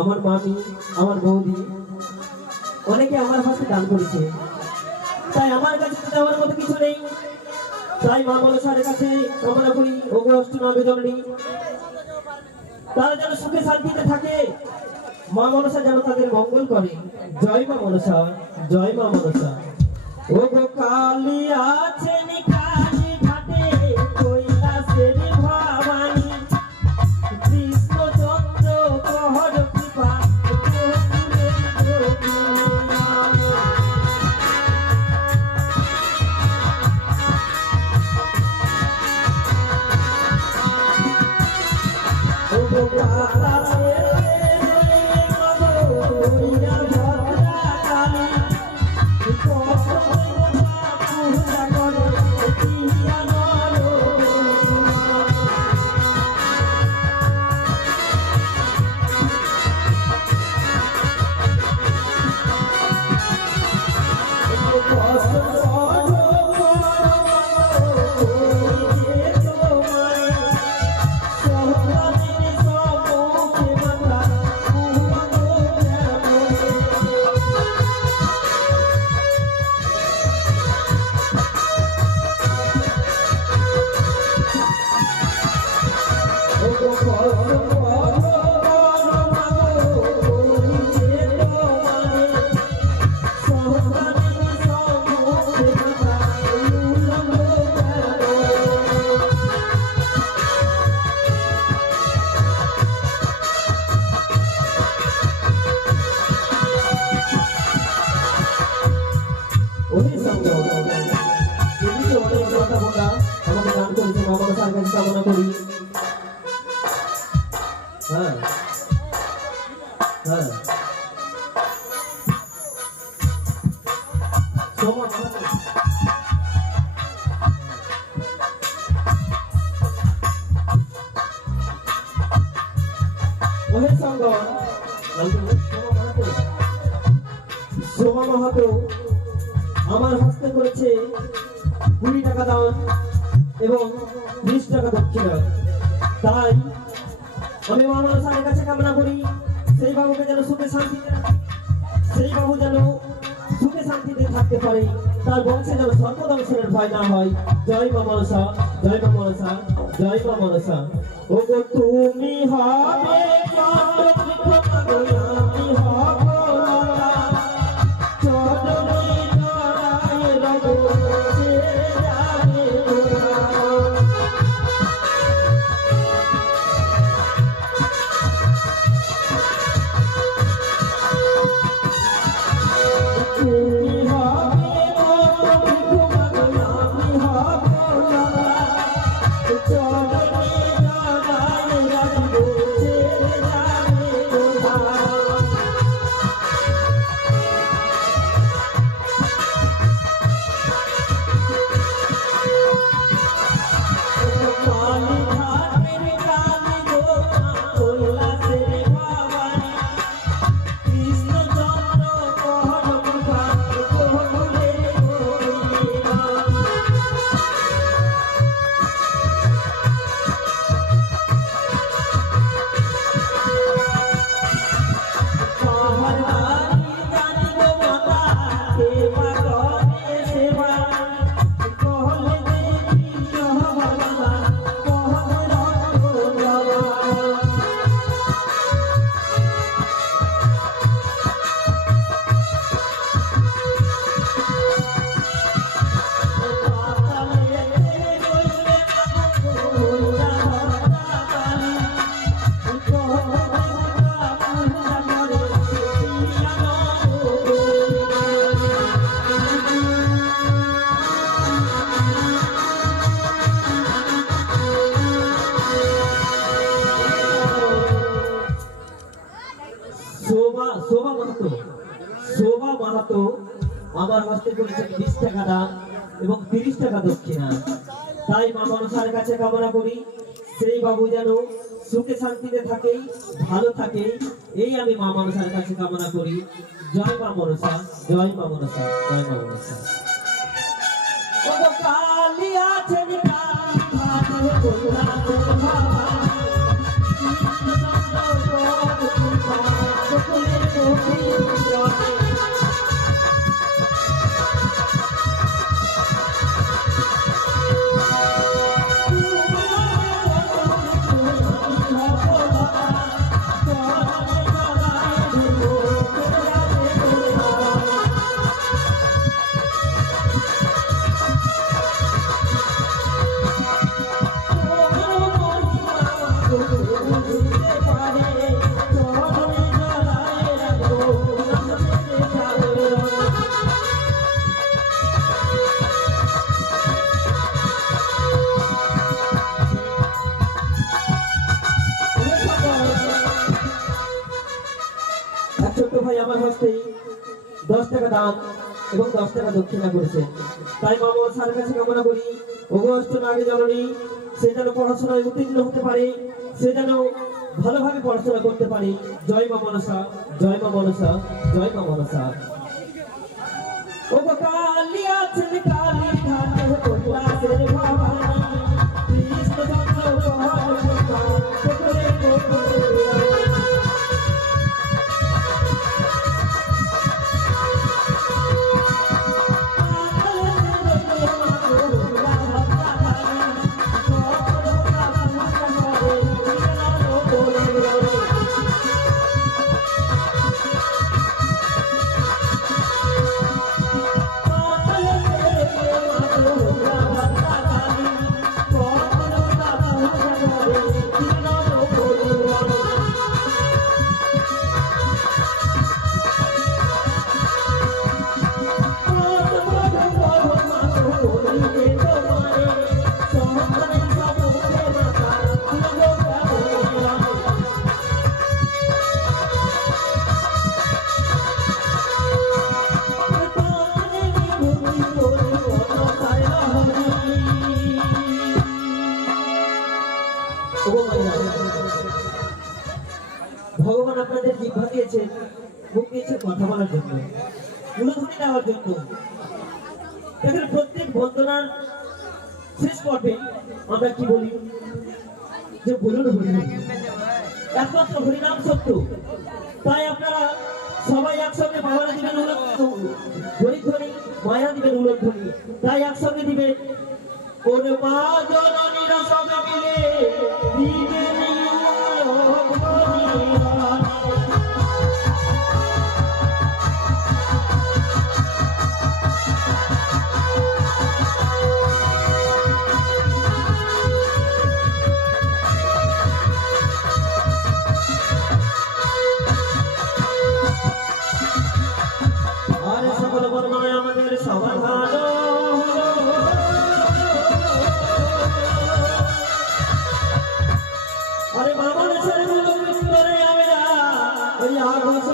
আমার মামি আমার বৌদি অনেকে আমার হাতে দান করেছে, তাই আমার কাছে দেওয়ার মতো কিছু নেই। তাই মা মনসার কাছে কামনা করি, ওগো অষ্টনাগ জননী, তারা যেন সুখে শান্তিতে থাকে, মা মনসা যেন তাদের মঙ্গল করে। জয় মা মনসা, জয় মা মনসা। ওগো কালী আছেন কালী ঘাটে কৈলাসের ভবানী, কৃষ্ণচন্দ্র কহর কৃপা কামনা করি। হ্যাঁ হ্যাঁ শোভা মাহাতো আমার হস্তে করেছে 20 টাকা দান এবং 20 টাকা দক্ষিণা। তাই আমি মা মনসার কাছে কামনা করি, সেই বাবুকে যেন সুখে শান্তিতে রাখে, সেই বাবু যেন সুখে শান্তিতে থাকতে পারে, তার বংশে যেন সর্বদংশের ভয় না হয়। জয় মা মনসা, জয় মা মনসা, জয় মা মনসা। ওগো তুমি হবে আমি হব শোভা মাহাতো আমার হস্তে করেছে 20 টাকা দান এবং 30 টাকা দক্ষিণা। তাই মা মনসার কাছে কামনা করি সেই বাবু যেন সুখে শান্তিতে থাকে, ভালো থাকে, এই আমি মা মনসার কাছে কামনা করি। জয় মা মনসা, জয় মা মনসা, জয় মা মনসা। ও কালী আছেন কালী কইরা বাবা ছোট্ট ভাই আমার হস্তে 10 টাকা দান এবং 10 টাকা দক্ষিণা করেছে। তাই মা মনসার কাছে কামনা করি অগস্ট নাগে জননী সে যেন পড়াশোনায় উত্তীর্ণ হতে পারে, সে যেন ভালোভাবে পড়াশোনা করতে পারে। জয় মা মনসা, জয় মা মনসা, জয় মা মনসা। ও কালী আছেন কালী ঘাটে কৈলাসের ভবানী কৃষ্ণ চন্দ্র ভগবান আপনাদের জিহ্বা দিয়েছেন, মুখ দিয়েছেন কথা বলার জন্য, মূলধনী দেওয়ার জন্য। দেখেন প্রত্যেক বন্দনার শেষ পর্বে আমরা কি বলি যে বলুন হরিনাম, একমাত্র হরিনাম সত্য। তাই আপনারা সবাই একসঙ্গে বাবারা দিবেন হরিধ্বনি, মায়া দিবেন উলধ্বনি। তাই একসঙ্গে দিবেন ওর মা জননীরা সবে মিলে দিবেন আরে সকল বর্ণায় আমাদের সমাধান। আরে বাবার শরীর করে আমরা ওই আগস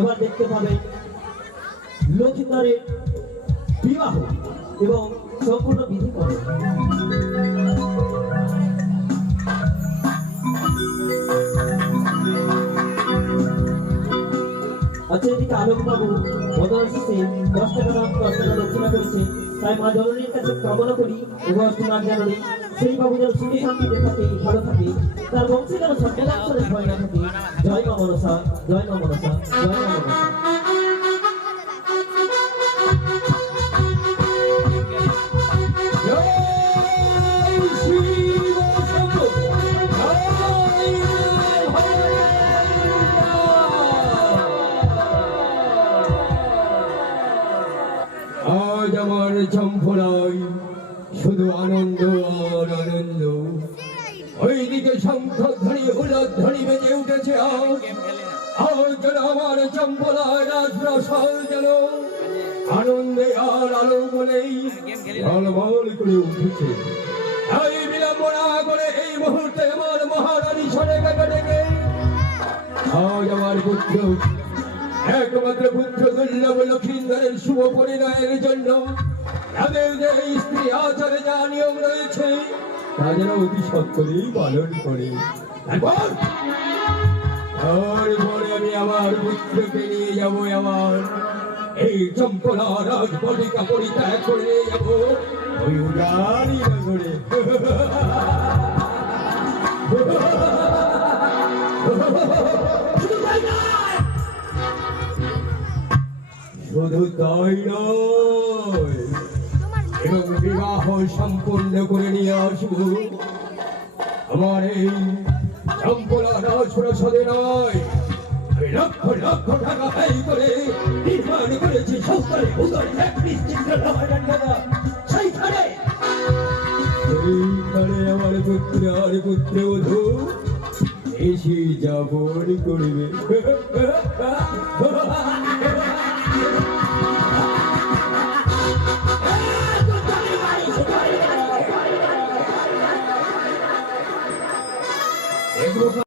এবার দেখতে পাবে লক্ষিন্দরের বিবাহ এবং সম্পূর্ণ বিধি করে। আচ্ছা, এদিকে আলোক বাবু বদল শেষে 10 টাকা দাম 10 টাকা দক্ষিণা করেছে। তাই মা জননীর কাছে কামনা করি এবং তোমার জননী সেই বাবু যেন সুখে শান্তিতে থাকে, ভালো থাকে, তার বংশে যেন সর্বদাক্ষণের ভয় না থাকে। জয় মা মনসা, জয় মা মনসা, জয় মা মনসা। আজ আমার চম্পরায় শুধু আনন্দ আর আনন্দ। ওইদিকে শঙ্খ ধ্বনি হুলধ্বনি বেজে উঠেছে। আজ আমার চম্পলায় রাজপ্রাসাদ যেন আনন্দে আর আলো বলেই ঝলমল করে উঠেছে। তাই বিলম্ব না করে এই মুহূর্তে আমার মহারানী সরেকাকে ডেকে আজ আমার পুত্র, একমাত্র পুত্র দুর্লভ লক্ষিন্দরের শুভ পরিণয়ের জন্য তাদের যে স্ত্রী আচারে যা নিয়ম রয়েছে তা যেন অতি সত্তরেই পালন করে। তারপরে আমি আমার পুত্রকে নিয়ে যাবো আমার এই চম্পলা রাজবাটিকা পরিত্যাগ করে নিয়ে যাবো ওই উড়ানি নগরে। শুধু তাই নয়, এবং বিবাহ সম্পূর্ণ করে নিয়ে আসবো আমার এই চম্পলা রাজপ্রাসাদে নয়, আমি লক্ষ লক্ষ টাকা ব্যয় করে নির্মাণ করেছি সৌন্দর্য উদয় এক নিশ্চিন্ত সেইখানে আমার পুত্র আর পুত্র বধূ এসে যাপন করবে।